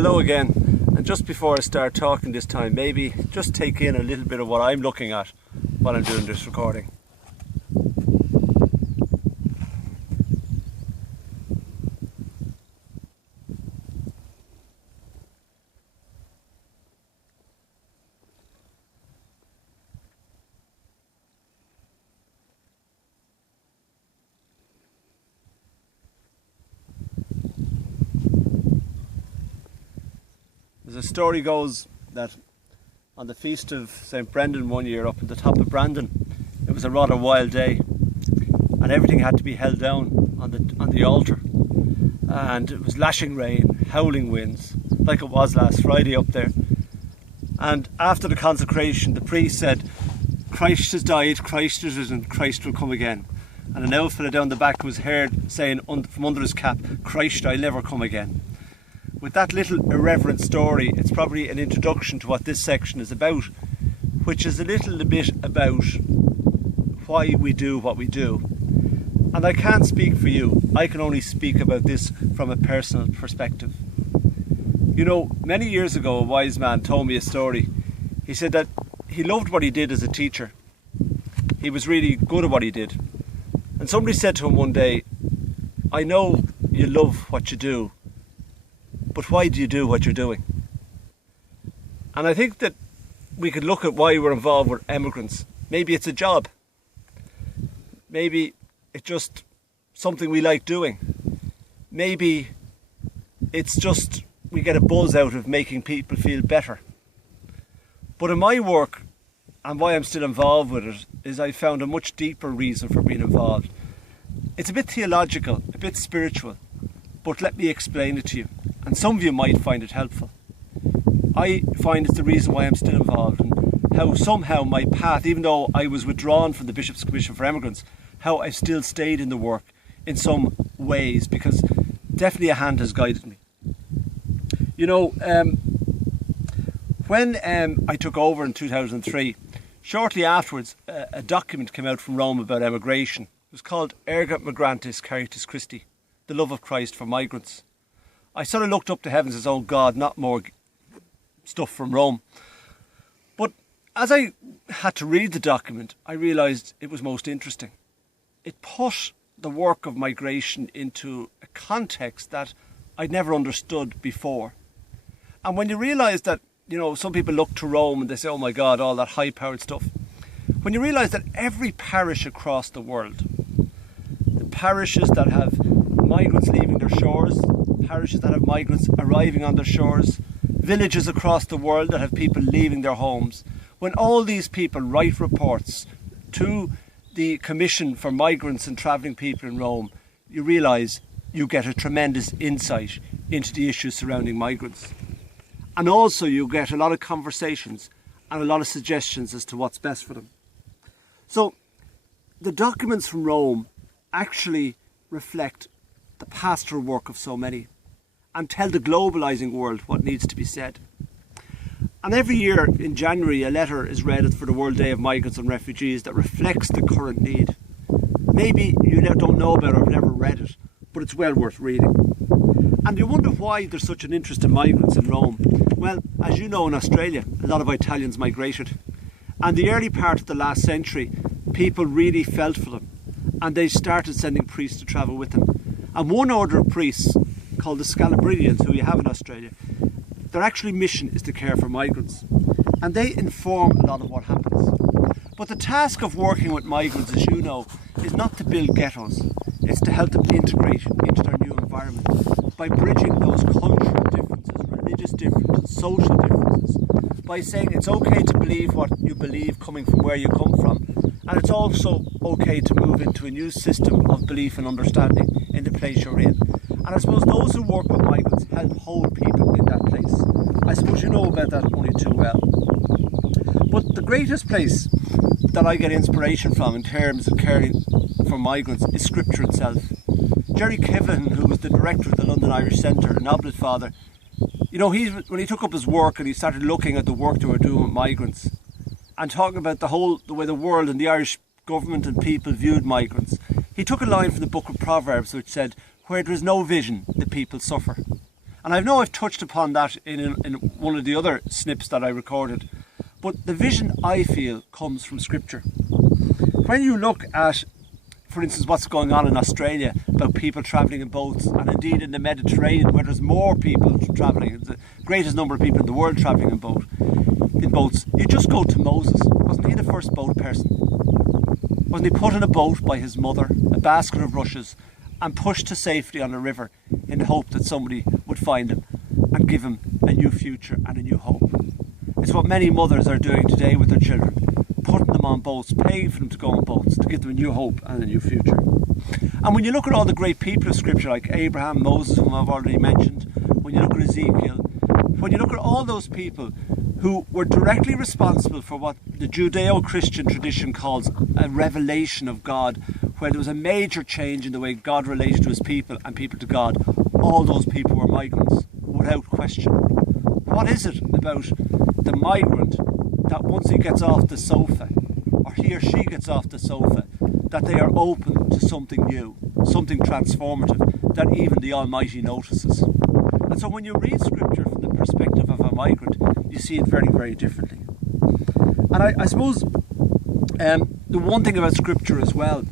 Hello again, and just before I start talking this time, maybe just take in a little bit of what I'm looking at while I'm doing this recording. As the story goes, that on the feast of St. Brendan one year up at the top of Brandon, it was a rather wild day, and everything had to be held down on the altar, and it was lashing rain, howling winds, like it was last Friday up there. And after the consecration, the priest said, "Christ has died, Christ is risen, Christ will come again." And an owl fella down the back was heard saying from under his cap, "Christ, I'll never come again." With that little irreverent story, it's probably an introduction to what this section is about, which is a little bit about why we do what we do. And I can't speak for you, I can only speak about this from a personal perspective. You know, many years ago a wise man told me a story. He said that he loved what he did as a teacher. He was really good at what he did. And somebody said to him one day, "I know you love what you do, but why do you do what you're doing?" And I think that we could look at why we're involved with immigrants. Maybe it's a job. Maybe it's just something we like doing. Maybe it's just we get a buzz out of making people feel better. But in my work, and why I'm still involved with it, is I found a much deeper reason for being involved. It's a bit theological, a bit spiritual, but let me explain it to you. And some of you might find it helpful. I find it's the reason why I'm still involved, and how somehow my path, even though I was withdrawn from the Bishop's Commission for Immigrants, how I've still stayed in the work in some ways, because definitely a hand has guided me. You know, when I took over in 2003, shortly afterwards, a document came out from Rome about emigration. It was called Erga Migrantis Caritas Christi, the love of Christ for migrants. I sort of looked up to heaven and said, "Oh God, not more stuff from Rome." But as I had to read the document, I realised it was most interesting. It put the work of migration into a context that I'd never understood before. And when you realise that, you know, some people look to Rome and they say, "Oh my God, all that high-powered stuff." When you realise that every parish across the world, the parishes that have migrants leaving their shores, parishes that have migrants arriving on their shores, villages across the world that have people leaving their homes, when all these people write reports to the Commission for Migrants and Travelling People in Rome, you realise you get a tremendous insight into the issues surrounding migrants. And also you get a lot of conversations and a lot of suggestions as to what's best for them. So the documents from Rome actually reflect the pastoral work of so many and tell the globalising world what needs to be said. And every year in January a letter is read for the World Day of Migrants and Refugees that reflects the current need. Maybe you don't know about it or have never read it, but it's well worth reading. And you wonder why there's such an interest in migrants in Rome. Well, as you know, in Australia a lot of Italians migrated, and the early part of the last century people really felt for them, and they started sending priests to travel with them. And one order of priests, called the Scalabridians, who you have in Australia, their actual mission is to care for migrants. And they inform a lot of what happens. But the task of working with migrants, as you know, is not to build ghettos. It's to help them integrate into their new environment by bridging those cultural differences, religious differences, social differences, by saying it's okay to believe what you believe coming from where you come from, and it's also okay to move into a new system of belief and understanding in the place you're in. And I suppose those who work with migrants help hold people in that place. I suppose you know about that only too well. But the greatest place that I get inspiration from in terms of caring for migrants is Scripture itself. Jerry Kiven, who was the director of the London Irish Centre, an Oblit father, you know, when he took up his work and he started looking at the work they were doing with migrants and talking about the way the world and the Irish government and people viewed migrants, he took a line from the book of Proverbs which said, "Where there is no vision, the people suffer." And I know I've touched upon that in one of the other snips that I recorded, but the vision, I feel, comes from Scripture. When you look at, for instance, what's going on in Australia about people travelling in boats, and indeed in the Mediterranean where there's more people travelling, the greatest number of people in the world travelling in boats, you just go to Moses. Wasn't he the first boat person? Wasn't he put in a boat by his mother, a basket of rushes, and pushed to safety on a river in the hope that somebody would find him and give him a new future and a new hope? It's what many mothers are doing today with their children, putting them on boats, paying for them to go on boats to give them a new hope and a new future. And when you look at all the great people of Scripture like Abraham, Moses, whom I've already mentioned, when you look at Ezekiel, when you look at all those people who were directly responsible for what the Judeo-Christian tradition calls a revelation of God, where there was a major change in the way God related to his people and people to God, all those people were migrants, without question. What is it about the migrant that once he gets off the sofa, or he or she gets off the sofa, that they are open to something new, something transformative, that even the Almighty notices? And so when you read Scripture from the perspective of a migrant, you see it very, very differently. And I suppose the one thing about Scripture as well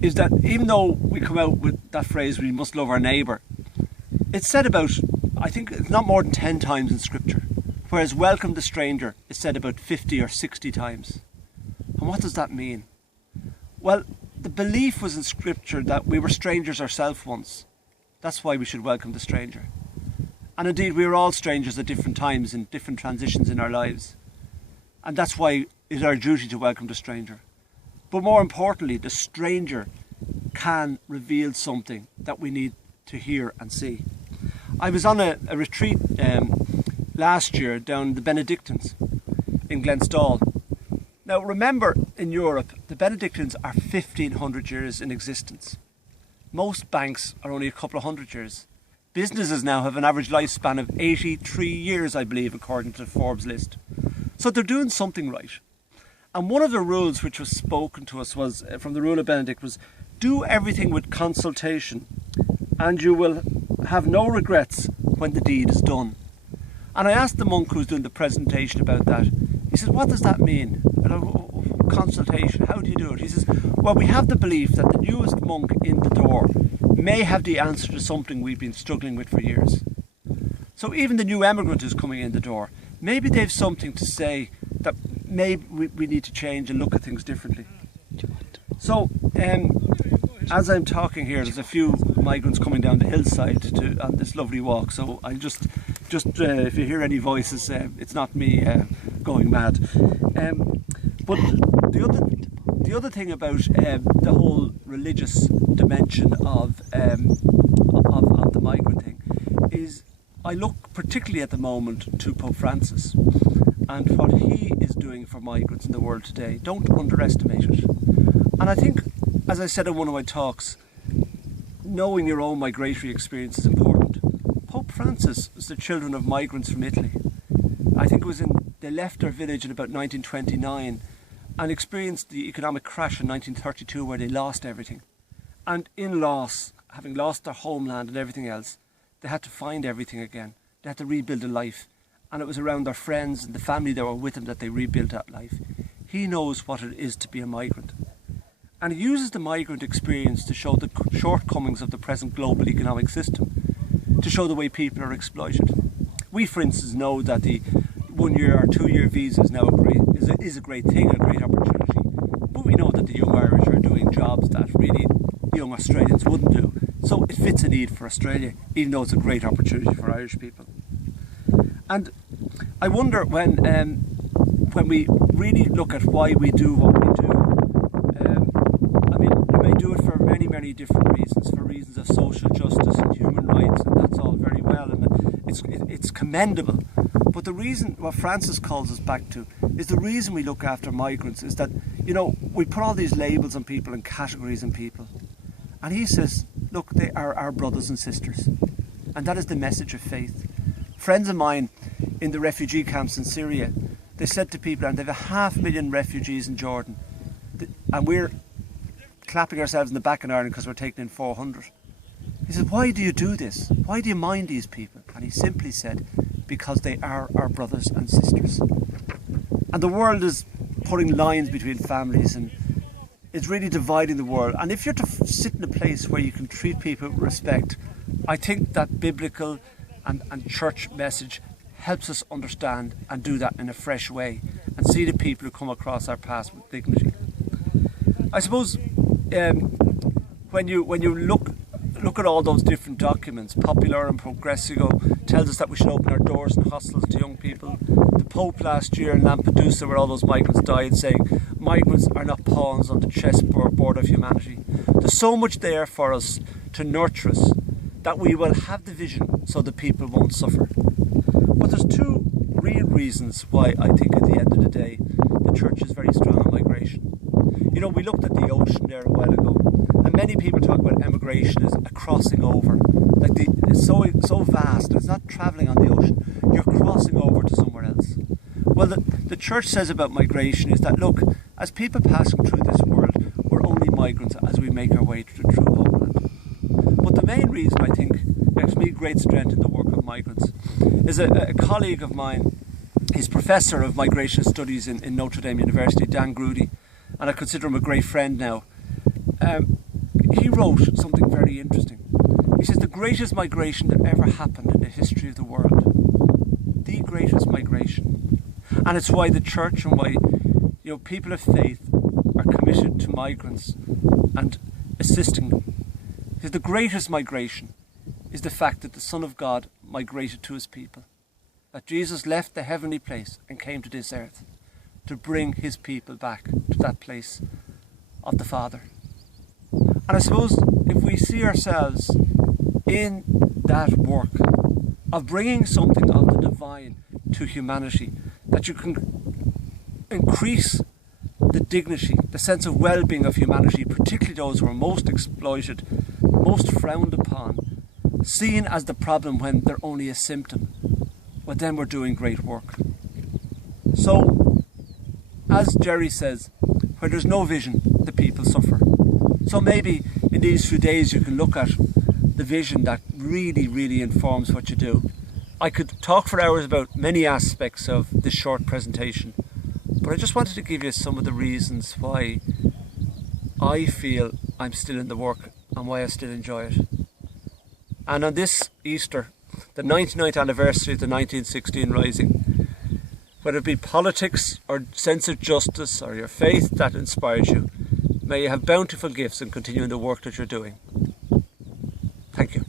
is that even though we come out with that phrase, we must love our neighbour, it's said about, I think it's not more than 10 times in Scripture, whereas welcome the stranger is said about 50 or 60 times. And what does that mean? Well, the belief was in Scripture that we were strangers ourselves once. That's why we should welcome the stranger. And indeed, we are all strangers at different times in different transitions in our lives. And that's why it's our duty to welcome the stranger. But more importantly, the stranger can reveal something that we need to hear and see. I was on a retreat last year down the Benedictines in Glenstall. Now remember, in Europe, the Benedictines are 1500 years in existence. Most banks are only a couple of hundred years. Businesses now have an average lifespan of 83 years, I believe, according to the Forbes list. So they're doing something right. And one of the rules which was spoken to us was, from the Rule of Benedict, was do everything with consultation and you will have no regrets when the deed is done. And I asked the monk who was doing the presentation about that. He said, what does that mean? Consultation, how do you do it? He says, well, we have the belief that the newest monk in the door may have the answer to something we've been struggling with for years. So even the new emigrant who's coming in the door, maybe they've something to say that maybe we need to change and look at things differently. So as I'm talking here, there's a few migrants coming down the hillside on this lovely walk. So I just if you hear any voices, it's not me going mad. But the other thing about the whole religious dimension of the migrant thing is I look particularly at the moment to Pope Francis and what he is doing for migrants in the world today. Don't underestimate it. And I think, as I said in one of my talks, knowing your own migratory experience is important. Pope Francis was the children of migrants from Italy. I think it was they left their village in about 1929 and experienced the economic crash in 1932 where they lost everything. And in loss, having lost their homeland and everything else, they had to find everything again. They had to rebuild a life. And it was around their friends and the family that were with them that they rebuilt that life. He knows what it is to be a migrant. And he uses the migrant experience to show the shortcomings of the present global economic system, to show the way people are exploited. We, for instance, know that the 1 year or 2 year visa is now is a great thing, a great opportunity. But we know that the young Irish are doing jobs that really young Australians wouldn't do. So it fits a need for Australia, even though it's a great opportunity for Irish people. And I wonder when we really look at why we do what we do, I mean, we may do it for many, many different reasons, for reasons of social justice and human rights, and that's all very well, and it's commendable. But the reason, what Francis calls us back to, is the reason we look after migrants is that, you know, we put all these labels on people and categories on people. And he says, look, they are our brothers and sisters. And that is the message of faith. Friends of mine in the refugee camps in Syria, they said to people, and they have 500,000 refugees in Jordan, and we're clapping ourselves in the back in Ireland because we're taking in 400. He said, why do you do this? Why do you mind these people? And he simply said, because they are our brothers and sisters. And the world is putting lines between families and is really dividing the world. And if you're to sit in a place where you can treat people with respect, I think that biblical and church message helps us understand and do that in a fresh way and see the people who come across our path with dignity. I suppose when you look at all those different documents, Popular and Progressivo tells us that we should open our doors and hostels to young people. The Pope last year in Lampedusa, where all those migrants died, saying migrants are not pawns on the chessboard of humanity. There's so much there for us to nurture us that we will have the vision so the people won't suffer. But there's two real reasons why I think at the end of the day the church is very strong on migration. You know, we looked at the ocean there a while ago, and many people talk about emigration as a crossing over. Like it's so vast, it's not travelling on the ocean, you're crossing over to somewhere else. Well, the church says about migration is that, look, as people passing through this world, we're only migrants as we make our way to the true homeland. But the main reason I think gives me great strength in the work of migrants is a colleague of mine. He's Professor of Migration Studies in Notre Dame University, Dan Grudy, and I consider him a great friend now. He wrote something very interesting. He says the greatest migration that ever happened in the history of the world, the greatest migration. And it's why the church and why people of faith are committed to migrants and assisting them. Because the greatest migration is the fact that the Son of God migrated to his people. That Jesus left the heavenly place and came to this earth to bring his people back to that place of the Father. And I suppose if we see ourselves in that work of bringing something of the divine to humanity, that you can increase the dignity, the sense of well-being of humanity, particularly those who are most exploited, most frowned upon, seen as the problem when they're only a symptom, well then we're doing great work. So, as Jerry says, where there's no vision, the people suffer. So maybe in these few days you can look at the vision that really, really informs what you do. I could talk for hours about many aspects of this short presentation, but I just wanted to give you some of the reasons why I feel I'm still in the work and why I still enjoy it. And on this Easter, the 99th anniversary of the 1916 Rising, whether it be politics or sense of justice or your faith that inspires you, may you have bountiful gifts and continue in the work that you're doing. Thank you.